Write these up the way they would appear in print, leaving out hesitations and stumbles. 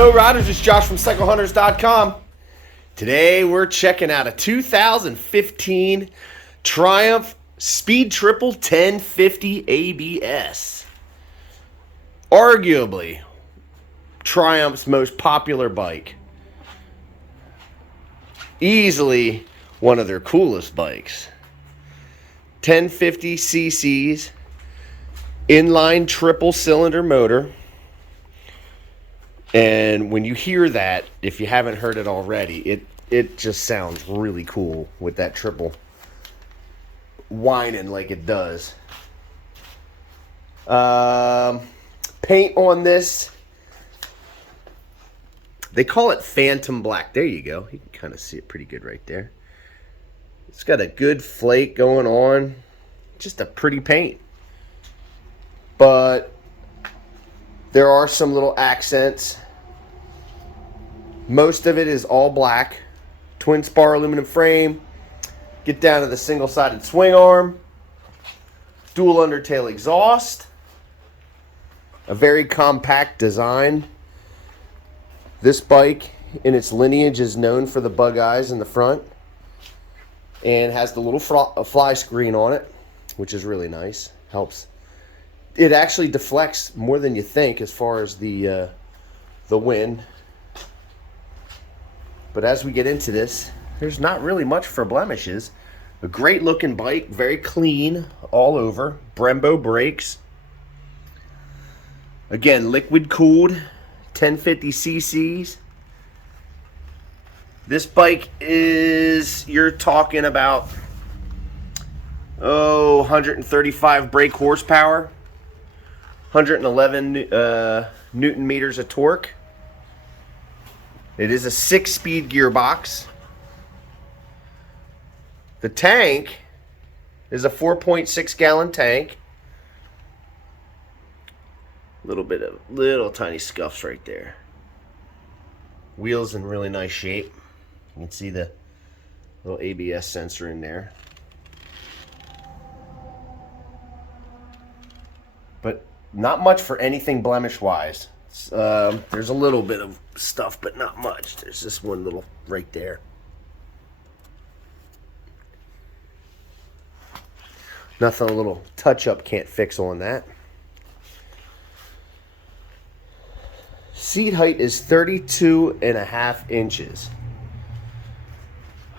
Hello riders, it's Josh from CycleHunters.com. Today we're checking out a 2015 Triumph Speed Triple 1050 ABS. Arguably Triumph's most popular bike. Easily one of their coolest bikes. 1050 cc's, inline triple cylinder motor. And when you hear that, if you haven't heard it already, it just sounds really cool with that triple whining like it does. Paint on this, they call it phantom black. There you go. You can kind of see it pretty good right there. It's got a good flake going on. Just a pretty paint. But there are some little accents. Most of it is all black. Twin spar aluminum frame. Get down to the single-sided swing arm. Dual undertail exhaust. A very compact design. This bike in its lineage is known for the bug eyes in the front. And has the little fly screen on it, which is really nice. Helps. It actually deflects more than you think as far as the wind. But as we get into this, there's not really much for blemishes. A great looking bike, very clean all over. Brembo brakes. Again, liquid cooled, 1050 cc's. This bike is, you're talking about, 135 brake horsepower. 111 Newton meters of torque. It is a 6-speed gearbox. The tank is a 4.6 gallon tank. Little tiny scuffs right there. Wheels in really nice shape. You can see the little ABS sensor in there. But not much for anything blemish-wise. There's a little bit of stuff, but not much. There's this one little right there. Nothing a little touch-up can't fix on that. Seat height is 32.5 inches.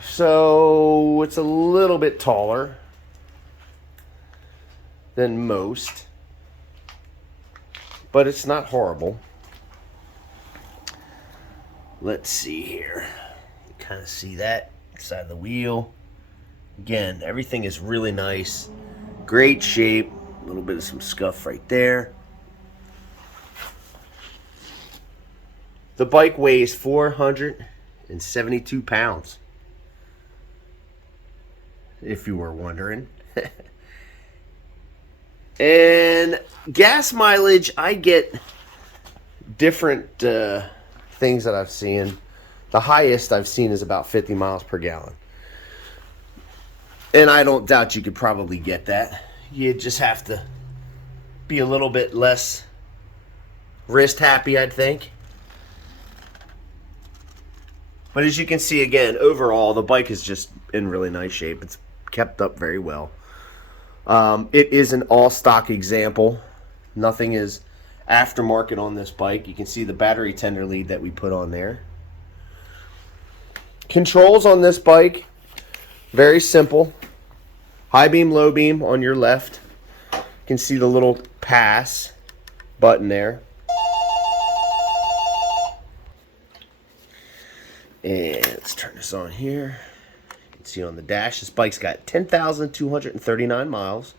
So it's a little bit taller than most. But it's not horrible. Let's see here. You kind of see that side of the wheel. Again, everything is really nice. Great shape. A little bit of some scuff right there. The bike weighs 472 pounds. If you were wondering. And gas mileage, I get different things that I've seen. The highest I've seen is about 50 miles per gallon. And I don't doubt you could probably get that. You just have to be a little bit less wrist happy, I'd think. But as you can see, again, overall, the bike is just in really nice shape. It's kept up very well. It is an all-stock example. Nothing is aftermarket on this bike. You can see the battery tender lead that we put on there. Controls on this bike, very simple. High beam, low beam on your left. You can see the little pass button there. And let's turn this on here. You can see on the dash, this bike's got 10,239 miles.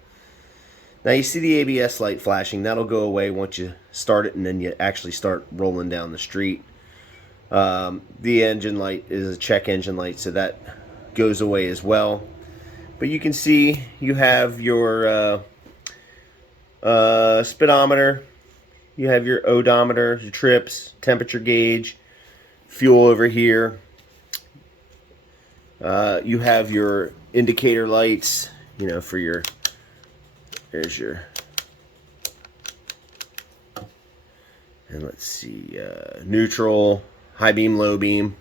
Now you see the ABS light flashing. That'll go away once you start it and then you actually start rolling down the street. The engine light is a check engine light, so that goes away as well. But you can see you have your speedometer, you have your odometer, your trips, temperature gauge, fuel over here. You have your indicator lights, you know, for your, there's your, And let's see, neutral, high beam, low beam.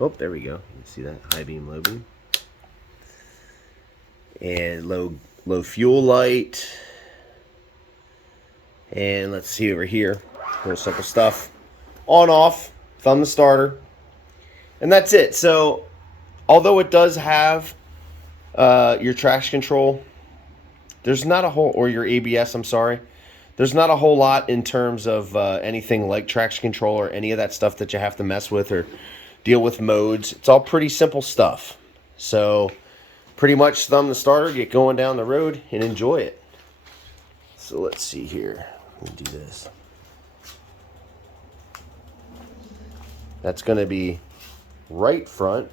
Oh, there we go. You can see that, high beam, low beam. And low fuel light. And let's see over here, real simple stuff. On, off, thumb the starter. And that's it. So, although it does have your traction control, there's not a whole, or your ABS, I'm sorry. There's not a whole lot in terms of anything like traction control or any of that stuff that you have to mess with or deal with modes. It's all pretty simple stuff. So pretty much thumb the starter, get going down the road, and enjoy it. So let's see here. Let me do this. That's going to be right front,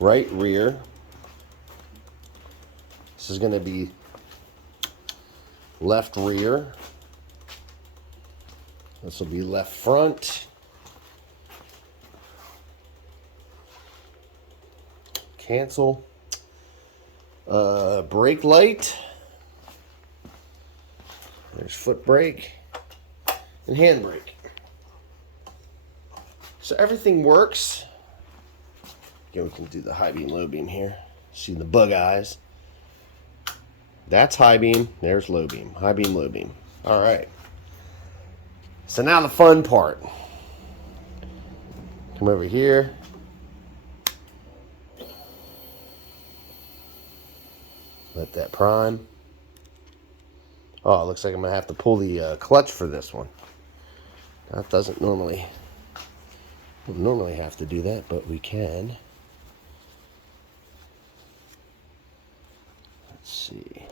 right rear. This is going to be left rear. This will be left front. Cancel. Brake light. There's foot brake and hand brake. So everything works. Again, we can do the high beam, low beam here. See the bug eyes. That's high beam. There's low beam. High beam, low beam. All right. So now the fun part. Come over here. Let that prime. Oh, it looks like I'm going to have to pull the clutch for this one. That doesn't normally... We don't normally have to do that, but we can. Let's see.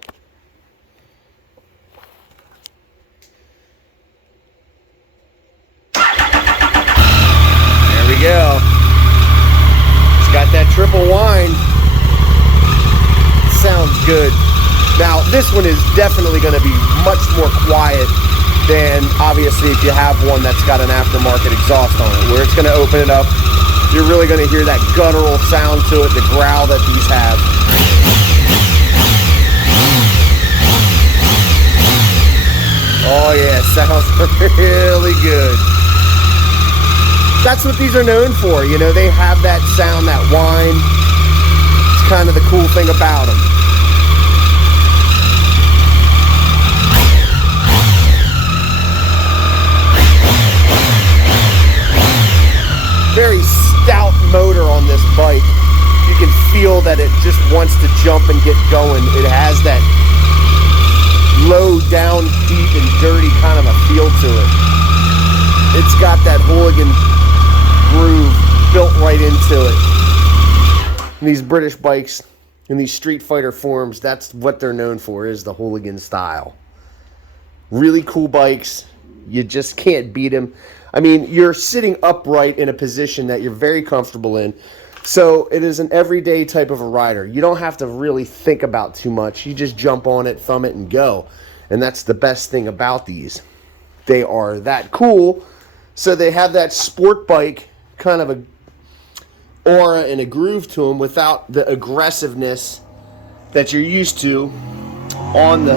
There we go. It's got that triple whine. Sounds good. Now, this one is definitely going to be much more quiet than, obviously, if you have one that's got an aftermarket exhaust on it, where it's going to open it up. You're really going to hear that guttural sound to it, the growl that these have. Oh, yeah, sounds really good. That's what these are known for. You know, they have that sound, that whine. It's kind of the cool thing about them. Very stout motor on this bike. You can feel that it just wants to jump and get going. It has that low down, deep and dirty kind of a feel to it. It's got that hooligan groove built right into it. And these British bikes in these street fighter forms, that's what they're known for, is the hooligan style. Really cool bikes. You just can't beat them. I mean, you're sitting upright in a position that you're very comfortable in. So it is an everyday type of a rider. You don't have to really think about too much. You just jump on it, thumb it, and go. And that's the best thing about these. They are that cool. So they have that sport bike kind of a aura and a groove to them without the aggressiveness that you're used to on the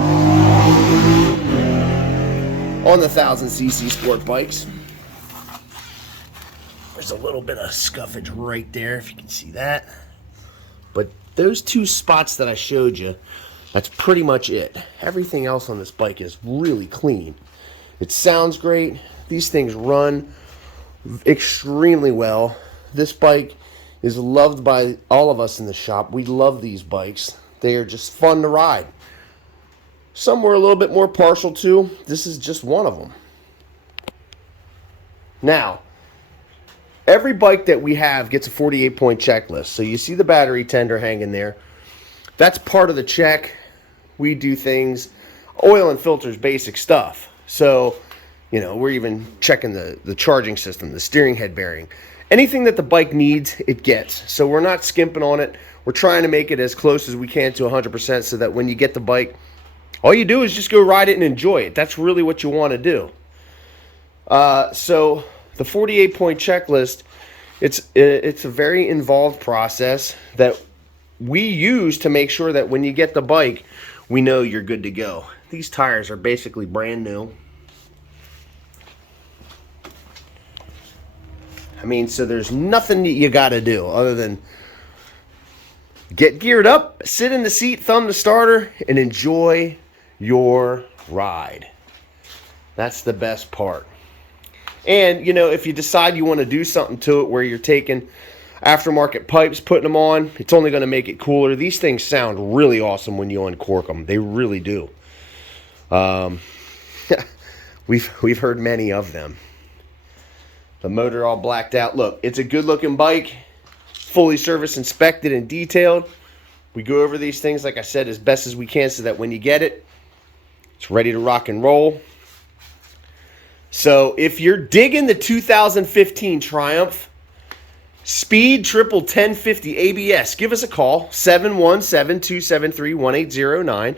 1000cc sport bikes. There's a little bit of scuffage right there, if you can see that. But those two spots that I showed you, that's pretty much it. Everything else on this bike is really clean. It sounds great. These things run extremely well. This bike is loved by all of us in the shop. We love these bikes. They are just fun to ride. Some we're a little bit more partial to. This is just one of them. Now, every bike that we have gets a 48-point checklist. So you see the battery tender hanging there. That's part of the check. We do things, oil and filters, basic stuff. So, you know, we're even checking the charging system, the steering head bearing. Anything that the bike needs, it gets. So we're not skimping on it. We're trying to make it as close as we can to 100% so that when you get the bike, all you do is just go ride it and enjoy it. That's really what you want to do. So the 48-point checklist, it's a very involved process that we use to make sure that when you get the bike, we know you're good to go. These tires are basically brand new. I mean, so there's nothing that you got to do other than get geared up, sit in the seat, thumb the starter, and enjoy your ride. That's the best part. And, you know, if you decide you want to do something to it where you're taking aftermarket pipes, putting them on, it's only going to make it cooler. These things sound really awesome when you uncork them. They really do. We've heard many of them. The motor all blacked out. Look, it's a good looking bike, fully service inspected and detailed. We go over these things, like I said, as best as we can so that when you get it, it's ready to rock and roll. So if you're digging the 2015 Triumph Speed Triple 1050 ABS, give us a call, 717-273-1809. You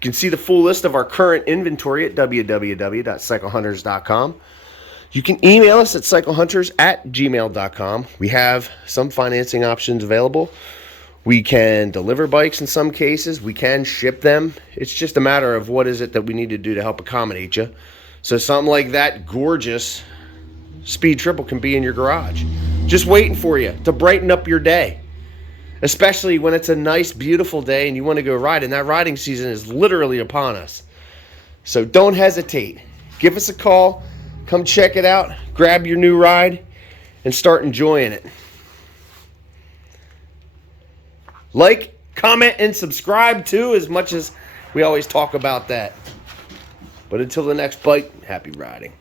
can see the full list of our current inventory at www.cyclehunters.com. You can email us at cyclehunters@gmail.com. We have some financing options available. We can deliver bikes in some cases. We can ship them. It's just a matter of what is it that we need to do to help accommodate you. So something like that gorgeous Speed Triple can be in your garage, just waiting for you to brighten up your day. Especially when it's a nice, beautiful day and you want to go ride, and that riding season is literally upon us. So don't hesitate. Give us a call. Come check it out. Grab your new ride and start enjoying it. Like, comment, and subscribe too, as much as we always talk about that. But until the next bike, happy riding.